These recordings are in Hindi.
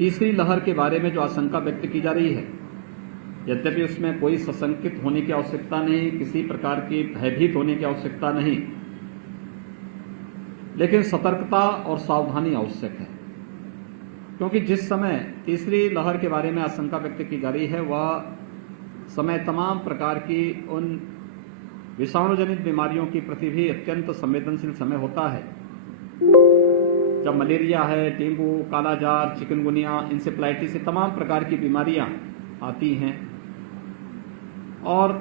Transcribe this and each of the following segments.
तीसरी लहर के बारे में जो आशंका व्यक्त की जा रही है, यद्यपि उसमें कोई सशंकित होने की आवश्यकता नहीं, किसी प्रकार की भयभीत होने की आवश्यकता नहीं, लेकिन सतर्कता और सावधानी आवश्यक है। क्योंकि जिस समय तीसरी लहर के बारे में आशंका व्यक्त की जा रही है, वह समय तमाम प्रकार की उन विषाणुजनित बीमारियों की प्रति भी अत्यंत संवेदनशील समय होता है, जब मलेरिया है, डेंगू, कालाजार, चिकनगुनिया, इंसेफ्लाइटिस, तमाम प्रकार की बीमारियां आती हैं और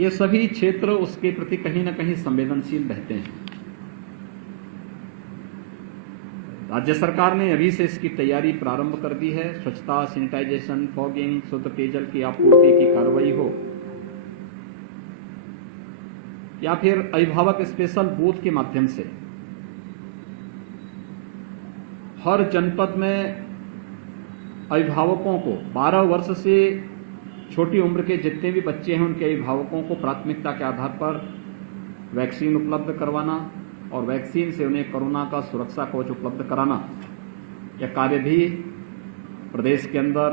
ये सभी क्षेत्र उसके प्रति कहीं न कहीं संवेदनशील रहते हैं। राज्य सरकार ने अभी से इसकी तैयारी प्रारंभ कर दी है। स्वच्छता, सैनिटाइजेशन, फॉगिंग, शुद्ध पेयजल की आपूर्ति की कार्रवाई हो या फिर अभिभावक स्पेशल बूथ के माध्यम से हर जनपद में अभिभावकों को 12 वर्ष से छोटी उम्र के जितने भी बच्चे हैं उनके अभिभावकों को प्राथमिकता के आधार पर वैक्सीन उपलब्ध करवाना और वैक्सीन से उन्हें कोरोना का सुरक्षा कवच उपलब्ध कराना, यह कार्य भी प्रदेश के अंदर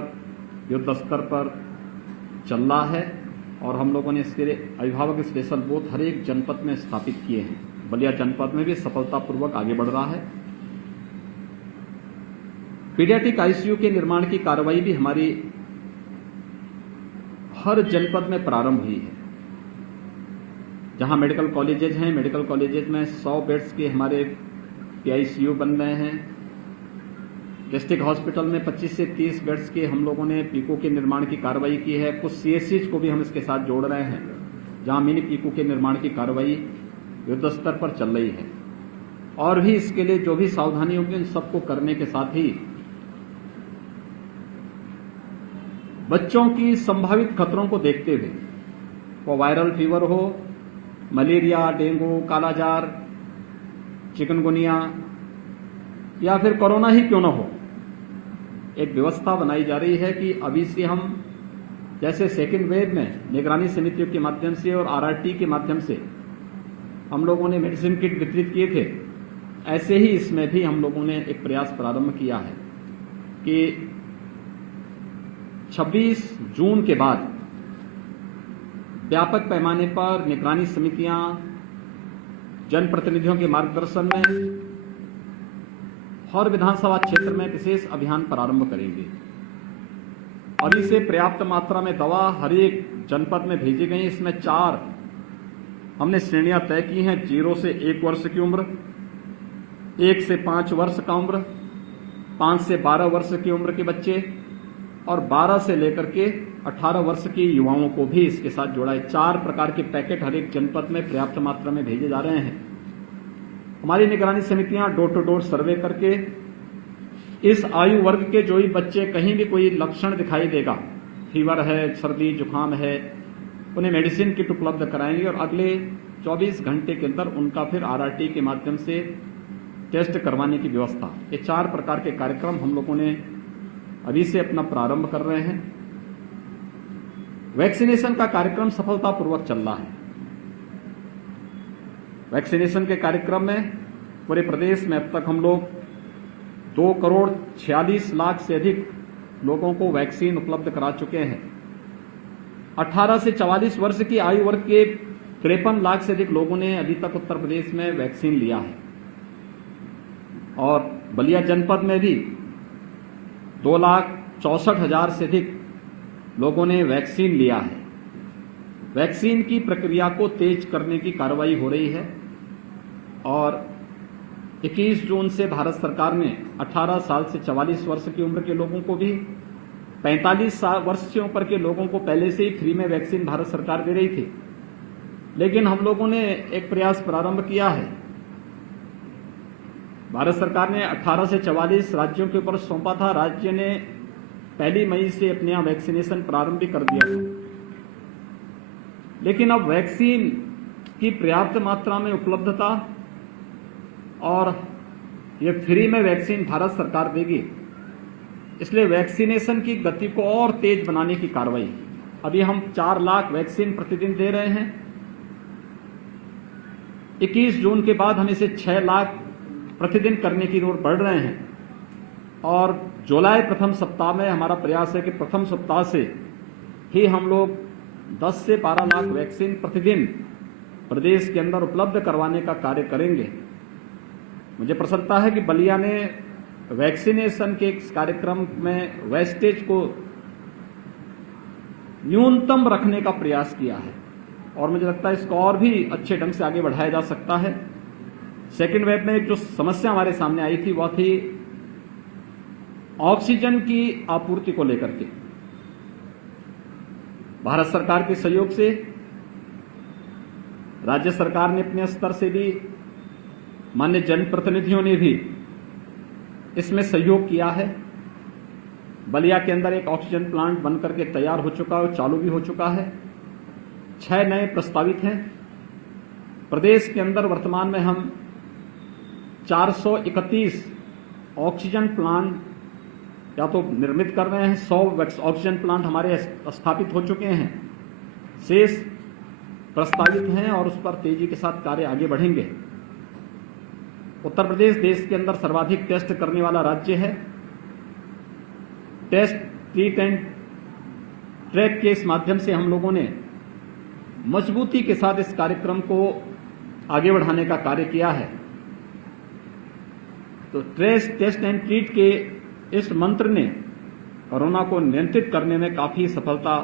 युद्ध स्तर पर चल रहा है और हम लोगों ने इसके अभिभावक स्पेशल बूथ हर एक जनपद में स्थापित किए हैं। बलिया जनपद में भी सफलतापूर्वक आगे बढ़ रहा है। पीडियाट्रिक आईसीयू के निर्माण की कार्रवाई भी हमारी हर जनपद में प्रारंभ हुई है। जहां मेडिकल कॉलेजेज हैं, मेडिकल कॉलेजेज में 100 बेड्स के हमारे पीआईसीयू बन रहे हैं। डिस्ट्रिक्ट हॉस्पिटल में 25 से 30 बेड्स के हम लोगों ने पीको के निर्माण की कार्रवाई की है। कुछ सीएससीज को भी हम इसके साथ जोड़ रहे हैं, जहां मिनी पीको के निर्माण की कार्रवाई युद्ध स्तर पर चल रही है। और भी इसके लिए जो भी सावधानी होगी उन सबको करने के साथ ही बच्चों की संभावित खतरों को देखते हुए, वो वायरल फीवर हो, मलेरिया, डेंगू, कालाजार, चिकनगुनिया या फिर कोरोना ही क्यों न हो, एक व्यवस्था बनाई जा रही है कि अभी से हम जैसे सेकेंड वेव में निगरानी समितियों के माध्यम से और आरआरटी के माध्यम से हम लोगों ने मेडिसिन किट वितरित किए थे, ऐसे ही इसमें भी हम लोगों ने एक प्रयास प्रारंभ किया है कि 26 जून के बाद व्यापक पैमाने पर निगरानी समितियां जनप्रतिनिधियों के मार्गदर्शन में हर विधानसभा क्षेत्र में विशेष अभियान प्रारंभ करेंगे और इसे पर्याप्त मात्रा में दवा हर एक जनपद में भेजी गई। इसमें 4 हमने श्रेणियां तय की हैं: 0 से 1 वर्ष की उम्र, 1 से 5 वर्ष का उम्र, 5 से 12 वर्ष की उम्र के बच्चे और 12 से लेकर के 18 वर्ष के युवाओं को भी इसके साथ जोड़ा है। 4 प्रकार के पैकेट हर एक जनपद में पर्याप्त मात्रा में भेजे जा रहे हैं। हमारी निगरानी समितियां डोर टू डोर सर्वे करके इस आयु वर्ग के जो भी बच्चे कहीं भी कोई लक्षण दिखाई देगा, फीवर है, सर्दी जुकाम है, उन्हें मेडिसिन किट उपलब्ध कराएंगे और अगले 24 घंटे के अंदर उनका फिर आरआरटी के माध्यम से टेस्ट करवाने की व्यवस्था। ये 4 प्रकार के कार्यक्रम हम लोगों ने अभी से अपना प्रारंभ कर रहे हैं। वैक्सीनेशन का कार्यक्रम सफलतापूर्वक चल रहा है। वैक्सीनेशन के कार्यक्रम में पूरे प्रदेश में अब तक हम लोग 2,46,00,000 से अधिक लोगों को वैक्सीन उपलब्ध करा चुके हैं। 18 से 44 वर्ष की आयु वर्ग के 53 लाख से अधिक लोगों ने अभी तक उत्तर प्रदेश में वैक्सीन लिया है और बलिया जनपद में भी 2,64,000 से अधिक लोगों ने वैक्सीन लिया है। वैक्सीन की प्रक्रिया को तेज करने की कार्रवाई हो रही है और 21 जून से भारत सरकार ने 18 साल से 44 वर्ष की उम्र के लोगों को भी, 45 वर्ष से ऊपर के लोगों को पहले से ही फ्री में वैक्सीन भारत सरकार दे रही थी। लेकिन हम लोगों ने एक प्रयास प्रारंभ किया है। भारत सरकार ने 18 से 44 राज्यों के ऊपर सौंपा था। राज्य ने 1 मई से अपने यहाँ वैक्सीनेशन प्रारंभ भी कर दिया था। लेकिन अब वैक्सीन की पर्याप्त मात्रा में उपलब्धता और ये फ्री में वैक्सीन भारत सरकार देगी, इसलिए वैक्सीनेशन की गति को और तेज बनाने की कार्रवाई। अभी हम 4 लाख वैक्सीन प्रतिदिन दे रहे हैं। 21 जून के बाद हम इसे 6 लाख प्रतिदिन करने की ओर बढ़ रहे हैं और जुलाई प्रथम सप्ताह में हमारा प्रयास है कि प्रथम सप्ताह से ही हम लोग 10 से 12 लाख वैक्सीन प्रतिदिन प्रदेश के अंदर उपलब्ध करवाने का कार्य करेंगे। मुझे प्रसन्नता है कि बलिया ने वैक्सीनेशन के इस कार्यक्रम में वेस्टेज को न्यूनतम रखने का प्रयास किया है और मुझे लगता है इसको और भी अच्छे ढंग से आगे बढ़ाया जा सकता है। सेकेंड वेव में एक जो समस्या हमारे सामने आई थी वह थी ऑक्सीजन की आपूर्ति को लेकर के। भारत सरकार के सहयोग से राज्य सरकार ने अपने स्तर से भी, माननीय जनप्रतिनिधियों ने भी इसमें सहयोग किया है। बलिया के अंदर एक ऑक्सीजन प्लांट बनकर के तैयार हो चुका है और चालू भी हो चुका है। 6 नए प्रस्तावित हैं। प्रदेश के अंदर वर्तमान में हम 431 ऑक्सीजन प्लांट या तो निर्मित कर रहे हैं, 100 ऑक्सीजन प्लांट हमारे स्थापित हो चुके हैं, शेष प्रस्तावित हैं और उस पर तेजी के साथ कार्य आगे बढ़ेंगे। उत्तर प्रदेश देश के अंदर सर्वाधिक टेस्ट करने वाला राज्य है। टेस्ट, ट्रीट एंड ट्रैक के इस माध्यम से हम लोगों ने मजबूती के साथ इस कार्यक्रम को आगे बढ़ाने का कार्य किया है। तो टेस्ट एंड ट्रीट के इस मंत्र ने कोरोना को नियंत्रित करने में काफी सफलता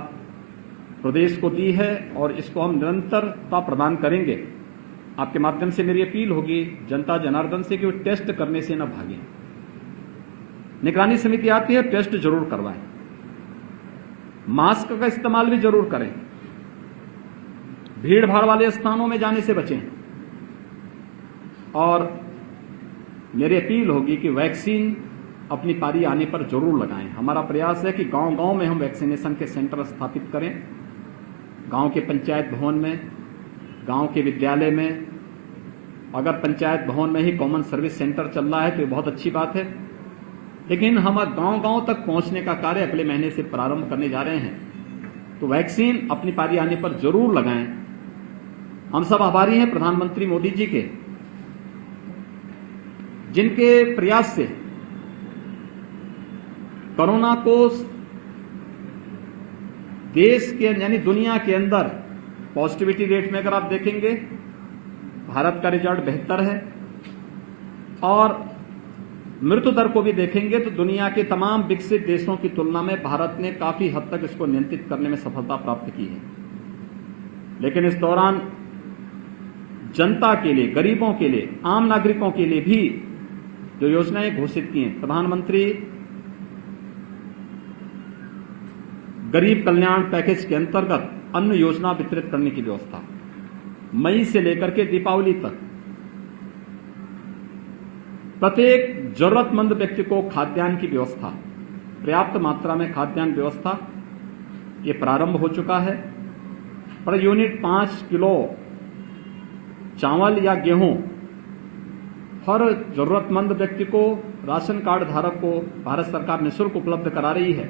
प्रदेश को दी है और इसको हम निरंतरता प्रदान करेंगे। आपके माध्यम से मेरी अपील होगी जनता जनार्दन से कि वो टेस्ट करने से न भागें। निगरानी समिति आती है, टेस्ट जरूर करवाएं, मास्क का इस्तेमाल भी जरूर करें, भीड़ भाड़ वाले स्थानों में जाने से बचें और मेरी अपील होगी कि वैक्सीन अपनी पारी आने पर जरूर लगाएं। हमारा प्रयास है कि गांव-गांव में हम वैक्सीनेशन के सेंटर स्थापित करें। गांव के पंचायत भवन में, गांव के विद्यालय में, अगर पंचायत भवन में ही कॉमन सर्विस सेंटर चल रहा है तो ये बहुत अच्छी बात है, लेकिन हम गांव-गांव तक पहुंचने का कार्य अगले महीने से प्रारंभ करने जा रहे हैं। तो वैक्सीन अपनी पारी आने पर जरूर लगाएं। हम सब आभारी हैं प्रधानमंत्री मोदी जी के, जिनके प्रयास से कोरोना को देश के यानी दुनिया के अंदर पॉजिटिविटी रेट में अगर आप देखेंगे भारत का रिजल्ट बेहतर है और मृत्यु दर को भी देखेंगे तो दुनिया के तमाम विकसित देशों की तुलना में भारत ने काफी हद तक इसको नियंत्रित करने में सफलता प्राप्त की है। लेकिन इस दौरान जनता के लिए, गरीबों के लिए, आम नागरिकों के लिए भी जो योजनाएं घोषित की हैं, प्रधानमंत्री गरीब कल्याण पैकेज के अंतर्गत अन्न योजना वितरित करने की व्यवस्था, मई से लेकर के दीपावली तक प्रत्येक जरूरतमंद व्यक्ति को खाद्यान्न की व्यवस्था, पर्याप्त मात्रा में खाद्यान्न व्यवस्था ये प्रारंभ हो चुका है। पर यूनिट 5 किलो चावल या गेहूं हर जरूरतमंद व्यक्ति को, राशन कार्ड धारक को भारत सरकार निःशुल्क उपलब्ध करा रही है।